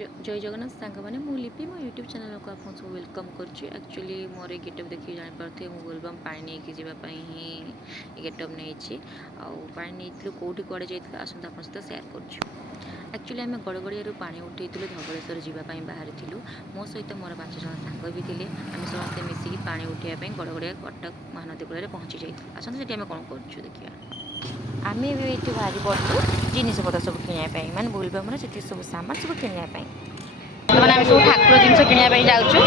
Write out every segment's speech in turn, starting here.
जय जगन्नाथ सांग मैंने मु लिपि मो यूट्यूब चैनल को आप सब वेलकम करुच्ची। एक्चुअली मोर गेटअप देखिए जापारे मुझे बोलबम पा नहीं जावाई ही गेटअप नहीं पा नहीं कौटी कड़े जाइए आसत आप सहित सेयार कर। एक्चुअली आम गड़गड़िया पा उठेलु धवलेश्वर जावाई बाहरी मो सहित मोर 5 जन सांग भी थे। आम समस्ते मिसिकी पा उठाई गड़गड़िया कटक महानदी कूल पहुँची जाइए। आसत से कौन कर देखिए आम भी ये बाहरी पड़ू जिनपतर सब किणापी माने बोलबम से सब सामान सब किणापी मैंने आम सब ठाकुर जिन किणापी जाऊँ।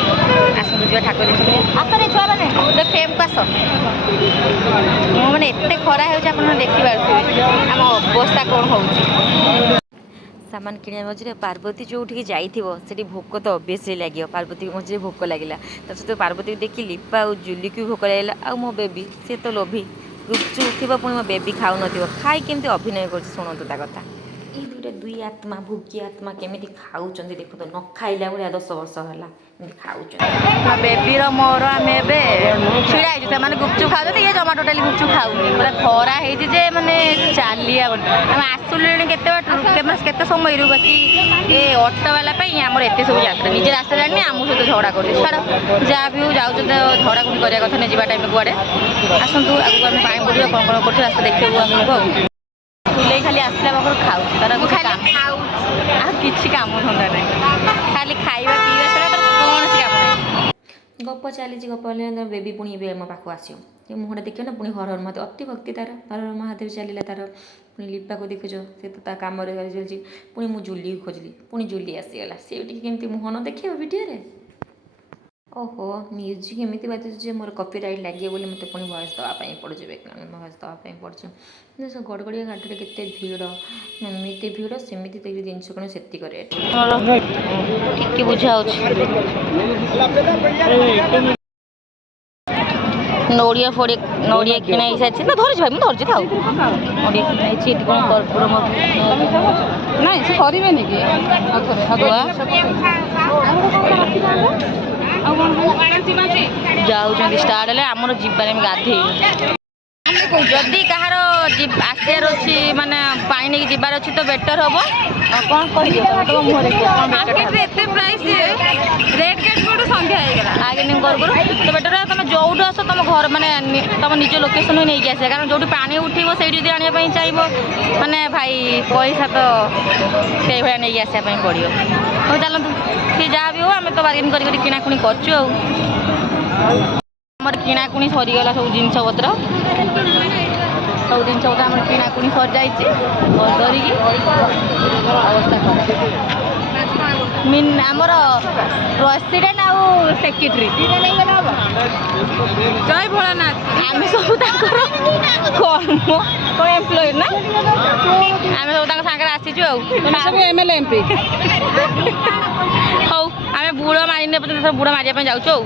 आसतु जा ठाकुर जिन आसरे छुआ मैंने फेम को आस मैंने एत खरा हो देखिपे आम अवस्था कौन हो सामान किणा मझे पार्वती जो जाइए भोक तो ऑब्वियसली लगे पार्वती मझे भोक लगे सहित पार्वती देखी लिपा और जूली की भोक लगे आ मो बेबी सी तो लोभी गुपचुप थी पुणी मो बेबी खाऊ न खाई केमती अभिनय कर शुणु ता कथा ये दुई आत्मा भूकी आत्मा केमी खाऊँ देखो तो न खाइला भाया 10 वर्ष है खाऊ बेबी मोर आम ढड़ा से गुपचुप खाऊ ये जमा टोटाली गुपचुप खाऊनी पूरा खरा है मैंने चली आम आसुले के समय बाकी ये ऑटो वाला आम एत सब यात्रा निजे रास्ता जानी आम सहित झगड़ा कर छाड़ जहाँ भी हो जाऊँ झगड़ा गुड़ी करवा कथा नहीं टाइम कुआड़े आसतु आगे आम पानी बुड़ कौन कौन कर रास्ता देखो फुले खाली आसला पाखर खाऊ तार किसी काम धंदा ना खाली खाଇବା पीवा छड़ा तार कौन सी काम नहीं गप चली गप बेबी पुणी मो पाक आसो मुहटा देखिए ना पुणी हर हर महादेव अति भक्ति तार हर हर महादेव चलला तार पुणी लिपा को देखुच से तो कम चलती पुणी मुझे जूली खोजली पुणी जूली आसीगला सी केमती मुह न देखिए भिडियो ओहो म्यूजिक एमती बाजुचे मोर कॉपीराइट लगे बोली मत पुणी भॉइस दवाई पड़े बैकग्राउंड भॉइस दवाई पड़े गड़गड़िया घाटे केते भीड़ एमती भीड़ सेमती जिनस कौन से ठीक बुझा नड़िया फड़े नड़िया किणा ही सारी ना धरी भाई मुझे धरती था नड़िया किणा कौन कर्पूर ना से करेनि जाऊँ स्टार्ट है आमर जीवन गाधे जदि कहार आसार अच्छी माने पानी नहीं जीवार अच्छी तो बेटर हम कौन कह प्राइस रेट गेट गोटे संध्या आगे नहीं कर तो बेटर तुम जो आस तुम घर माने तुम निज लोकेशन ही नहीं आस कारण जो पानी उठे से आने चाहिए माने भाई पैसा तो से भाया नहीं आसापी पड़ो हो चलतु सी जहाँ भी हो आम तो बार्गेन कर किणाकुणी कर किणाकुणी सरीगला सब जिनस पत्र सब जिन आम किणाकुणी सरी जाइए आमर प्रेसिडेंट आउ सेक्रेटरी जय भोलानाथ आम सब कर्म कौन एम्प्लॉय ना आम सब सागर आसीचु एमएलए एमपी हौ आम बुड़ मारिने बुड़ मारिया जाऊँ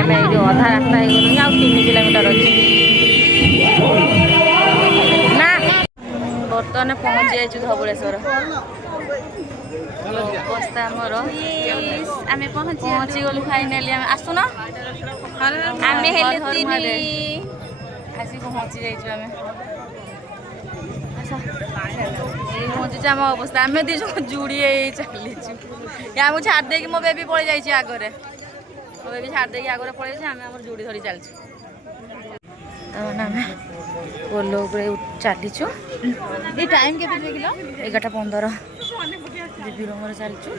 आम ये अधा रास्ता हो 3 किलोमीटर अच्छी ना बर्तमान पहुँची जाइए धवलेश्वर ଅବସ୍ଥା ଆମର ଆମେ ପହଞ୍ଚିଗଲୁ ଫାଇନାଲି। ଆମେ ଆସୁନ ଆମେ ହେଲେ ତିନି ଆସିକି ପହଞ୍ଚି ଯାଇଛୁ ଆମେ। ଏଇ ପହଞ୍ଚିଛୁ ଆମ ଅବସ୍ଥା। ଆମେ ଦି ଜଣ ଯୁଡ଼ି ହେଇ ଚାଲିଛୁ। ଆମକୁ ଛାଡ଼ି ଦେଇକି ମୋ ବେବି ପଳେଇ ଯାଇଛି ଆଗରେ। ମୋ ବେବି ଛାଡ଼ି ଦେଇକି ଆଗରେ ପଳେଇଛି, ଆମେ ଆମର ଯୁଡ଼ି ଧରି ଚାଲିଛୁ। ତାମାନେ ଆମେ ପୋଲ ଉପରେ ଚାଲିଛୁ। ଏ ଟାଇମ୍ କେତେ ଦେଖିଲ? 11:15 ବେବିର ମୋର ଚାଲିଛୁ।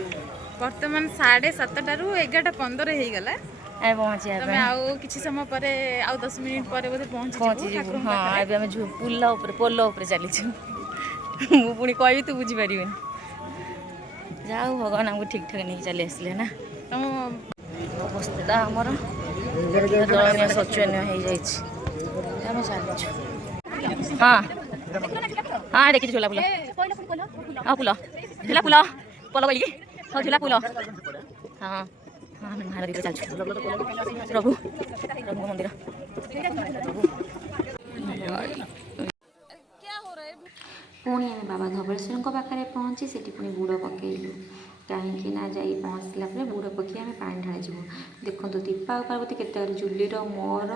ବର୍ତ୍ତମାନ 7:30ରୁ 11:15 ହେଇଗଲା। ଆମେ ପହଞ୍ଚିବା ତମେ ପାଇଁ ଆଉ କିଛି ସମୟ ପରେ ଆଉ 10 ମିନିଟ୍ ପରେ ବୋଧେ ପହଞ୍ଚିଯିବୁ। ହଁ ଏବେ ଆମେ ପୋଲ ଉପରେ ଚାଲିଛୁ। ମୁଁ ପୁଣି କହିବି ତୁ ବୁଝିପାରିବୁନି। ଯାହା ହଉ ଭଗବାନ ଆମକୁ ଠିକ୍ ଠାକ୍ ନେଇକି ଚାଲି ଆସିଲେ ନା। ତମ ଅବସ୍ଥା ଆମର ଦୟନୀୟ ଶୋଚନୀୟ ହେଇଯାଇଛି। ଆମେ ଚାଲିଛୁ। ହଁ ହଁ ଦେଖିଛୁ ଝୁଲା ପୁଲ। ହଁ ପୁଲ ଝୁଲା ପୁଲ ପୋଲ ବୋଲିକି ହଁ ଝୁଲା ପୁଲ। ହଁ ହଁ ଆମେ ମହାନଦୀରେ ଚାଲିଛୁ। ପ୍ରଭୁ ପ୍ରଭୁଙ୍କ ମନ୍ଦିର। ପୁଣି ଆମେ ବାବା ଧବଳେଶ୍ୱରଙ୍କ ପାଖରେ ପହଞ୍ଚି ସେଠି ପୁଣି ବୁଡ଼ ପକେଇଲୁ। କାହିଁକି ନା ଯାଇ ପହଞ୍ଚିଲା ପରେ ବୁଡ଼ ପକେଇ ଆମେ ପାଣି ଢାଳିଯିବୁ। ଦେଖନ୍ତୁ ଦୀପା ଆଉ ପାର୍ବତୀ କେତେ ଆଗରେ, ଜୁଲିର ମୋର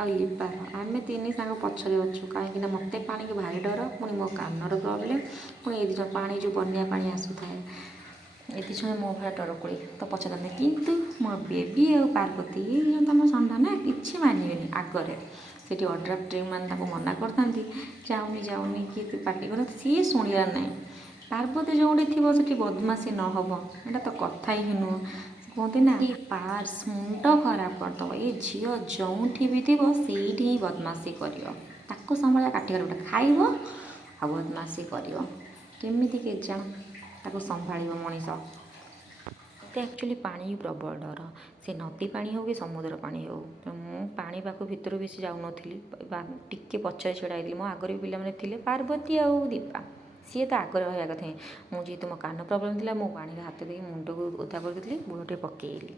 ଆଉ ଲିପାର। ଆମେ ତିନି ସାଙ୍ଗ ପଛରେ ଅଛୁ। କାହିଁକିନା ମୋତେ ପାଣିକି ଭାରି ଡର, ପୁଣି ମୋ କାନର ପ୍ରୋବ୍ଲେମ୍, ପୁଣି ଏ ଯେଉଁ ପାଣି ଯେଉଁ ବନ୍ୟା ପାଣି ଆସୁଥାଏ ଏଥିପାଇଁ ମୋ ଭଳିଆ ଡରକୁଳି ତ ପଛରେ। କିନ୍ତୁ ମୋ ବେବି ଆଉ ପାର୍ବତୀ ଯେଉଁ ତମ ଷଣ୍ଢ ନା କିଛି ମାନିବେନି ଆଗରେ। ସେଠି ଅଡ୍ରାଫ୍ ଟ୍ରିମ୍ ମାନେ ତାକୁ ମନା କରିଥାନ୍ତି ଯାଉନି କି ପାଟି କରନ୍ତି, ସିଏ ଶୁଣିବାର ନାହିଁ। ପାର୍ବତୀ ଯେଉଁଠି ଥିବ ସେଠି ବଦମାସି ନ ହେବ ଏଇଟା ତ କଥା ହିଁ ନୁହଁ। କୁହନ୍ତି ନା ଏ ପାର୍ସ ମୁଣ୍ଡ ଖରାପ କରିଦେବ। ଏ ଝିଅ ଯେଉଁଠି ବି ଥିବ ସେଇଠି ହିଁ ବଦମାସି କରିବ। ତାକୁ ସମ୍ଭାଳିବା କାଠିକର ଗୋଟେ ଖାଇବ ଆଉ ବଦମାସି କରିବ। କେମିତି କେଜାଣି ତାକୁ ସମ୍ଭାଳିବ ମଣିଷ। ମୋତେ ଆକ୍ଚୁଆଲି ପାଣି ପ୍ରବଳ ଡର। ସେ ନଦୀ ପାଣି ହେଉ କି ସମୁଦ୍ର ପାଣି ହେଉ। ମୁଁ ପାଣି ପାଖ ଭିତରୁ ବେଶି ଯାଉନଥିଲି, ଟିକେ ପଛରେ ଛିଡ଼ା ହେଇଥିଲି। ମୋ ଆଗରେ ବି ପିଲାମାନେ ଥିଲେ, ପାର୍ବତୀ ଆଉ ଦୀପା। ସିଏ ତ ଆଗରେ ରହିବା କଥା ହିଁ। ମୁଁ ଯେହେତୁ ମୋ କାନ ପ୍ରୋବ୍ଲେମ୍ ଥିଲା, ମୁଁ ପାଣିରେ ହାତ ଦେଇକି ମୁଣ୍ଡକୁ ଓଦା କରିଦେଇଥିଲି, ବୁଡ଼ ପକେଇଲି।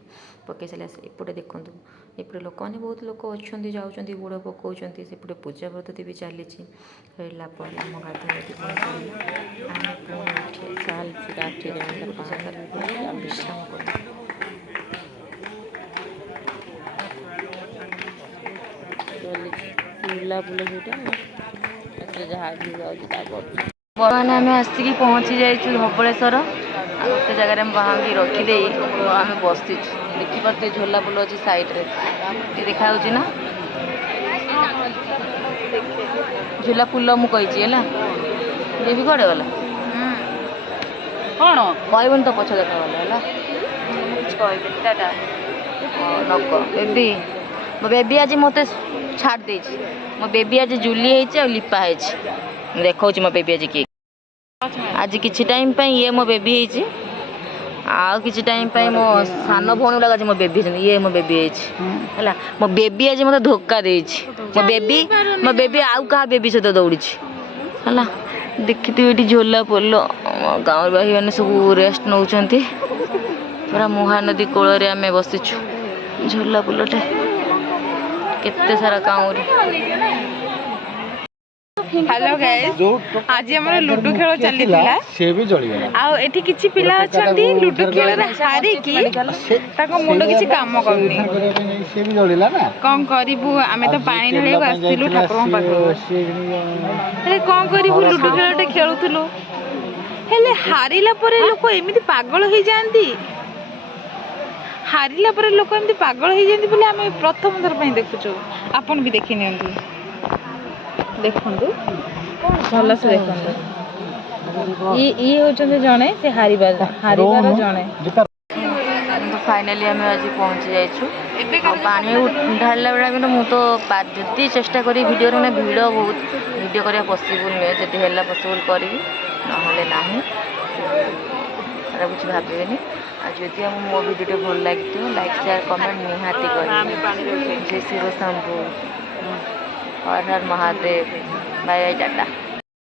ପକେଇ ସାରିଲା ଏପଟେ ଦେଖନ୍ତୁ, ଏପଟେ ଲୋକମାନେ ବହୁତ ଲୋକ ଅଛନ୍ତି, ଯାଉଛନ୍ତି ବୁଡ଼ ପକାଉଛନ୍ତି। ସେପଟେ ପୂଜା ପଦ୍ଧତି ବି ଚାଲିଛି। ସରିଲା ପରେ ଆମ ଗାଧୁଆ ଆମେ ପୁଣି ବିଶ୍ରାମ କଲୁ। ବର୍ତ୍ତମାନ ଆମେ ଆସିକି ପହଞ୍ଚି ଯାଇଛୁ ଧବଳେଶ୍ୱର। ଆଉ ଗୋଟେ ଜାଗାରେ ଆମେ ବାହାକି ରଖିଦେଇ ଆମେ ବସିଛୁ। ଦେଖିପାରୁଥିବେ ଝୋଲା ପୋଲ ଅଛି ସାଇଡ଼୍ରେ, ଟିକେ ଦେଖାଯାଉଛି ନା ଝୋଲା ପୁଲ ମୁଁ କହିଛି ହେଲା। ବେବି କୁଆଡ଼େ ଗଲା? କ'ଣ କହିବନି ତ ପଛ ଦେଖାଗଲା ହେଲା। ମୁଁ କିଛି କହିବିନି ଟାଟା। ନକ ବେବି, ମୋ ବେବି ଆଜି ମୋତେ ଛାଡ଼ି ଦେଇଛି। ମୋ ବେବି ଆଜି ଜୁଲି ହେଇଛି ଆଉ ଲିପା ହେଇଛି। ମୁଁ ଦେଖାଉଛି ମୋ ବେବି ଆଜି କିଏ। ଆଜି କିଛି ଟାଇମ୍ ପାଇଁ ଇଏ ମୋ ବେବି ହେଇଛି, ଆଉ କିଛି ଟାଇମ୍ ପାଇଁ ମୋ ସାନ ଭଉଣୀ ଗୁଡ଼ାକ ଆଜି ମୋ ବେବି ହେଇଛନ୍ତି। ଇଏ ମୋ ବେବି ହେଇଛି ହେଲା। ମୋ ବେବି ଆଜି ମୋତେ ଧୋକା ଦେଇଛି। ମୋ ବେବି ଆଉ କାହା ବେବି ସହିତ ଦୌଡ଼ିଛି ହେଲା। ଦେଖିଥିବେ ଏଠି ଝୋଲା ପୋଲ। ଗାଁବାହୀ ମାନେ ସବୁ ରେଷ୍ଟ ନେଉଛନ୍ତି। ପୁରା ମହାନଦୀ କୂଳରେ ଆମେ ବସିଛୁ। ଝୋଲା ପୋଲଟେ କେତେ ସାରା କାଉଁରୀ। ହ୍ୟାଲୋ ଗାଇସ୍, ଆଜି ଆମର ଲୁଡୁ ଖେଳ ଚାଲିଥିଲା। ଆଉ ଏଠି କିଛି ପିଲା ଅଛନ୍ତି ଲୁଡୁ ଖେଳରେ ହାରିକି ତାଙ୍କ ମୁଣ୍ଡ କିଛି କାମ କରୁନି। କ'ଣ କରିବୁ, ଆମେ ତ ପାଣି ଢାଳିବାକୁ ଆସିଥିଲୁ ଠାକୁରଙ୍କ ପାଖକୁ। ହେଲେ କ'ଣ କରିବୁ, ଲୁଡୁ ଖେଳଟେ ଖେଳୁଥିଲୁ। ହେଲେ ହାରିଲା ପରେ ଲୋକ ଏମିତି ପାଗଳ ହେଇଯାଆନ୍ତି। ହାରିଲା ପରେ ଲୋକ ଏମିତି ପାଗଳ ହେଇଯାଆନ୍ତି ବୋଲି ଆମେ ପ୍ରଥମ ଥର ପାଇଁ ଦେଖୁଛୁ। ଆପଣ ବି ଦେଖି ନିଅନ୍ତୁ, ଦେଖନ୍ତୁ ଭଲସେ ଦେଖନ୍ତୁ। ଇଏ ହେଉଛନ୍ତି ଜଣେ, ସେ ହାରିବାର ଜଣେ। ଫାଇନାଲି ଆମେ ଆଜି ପହଞ୍ଚି ଯାଇଛୁ। ଆଉ ପାଣି ଢାଳିଲା ବେଳେ କିନ୍ତୁ ମୁଁ ତ ଯଦି ଚେଷ୍ଟା କରି ଭିଡ଼ିଓରେ, ମାନେ ଭିଡ଼ ବହୁତ, ଭିଡ଼ିଓ କରିବା ପସିବୁଲ୍ ନୁହେଁ। ଯଦି ହେଲା ପସିବୁଲ୍ କରିବି, ନହେଲେ ନାହିଁ। ଆଉ କିଛି ଭାବିବେନି। ଆଉ ଯଦି ମୋ ଭିଡ଼ିଓଟି ଭଲ ଲାଗିଥିବ, ଲାଇକ୍ ସେୟାର କମେଣ୍ଟ ନିହାତି କରିବେ। ଜୟ ଶିବ ଶମ୍ଭୁ, ହର ହର ମହାଦେବ। Bye bye Tata.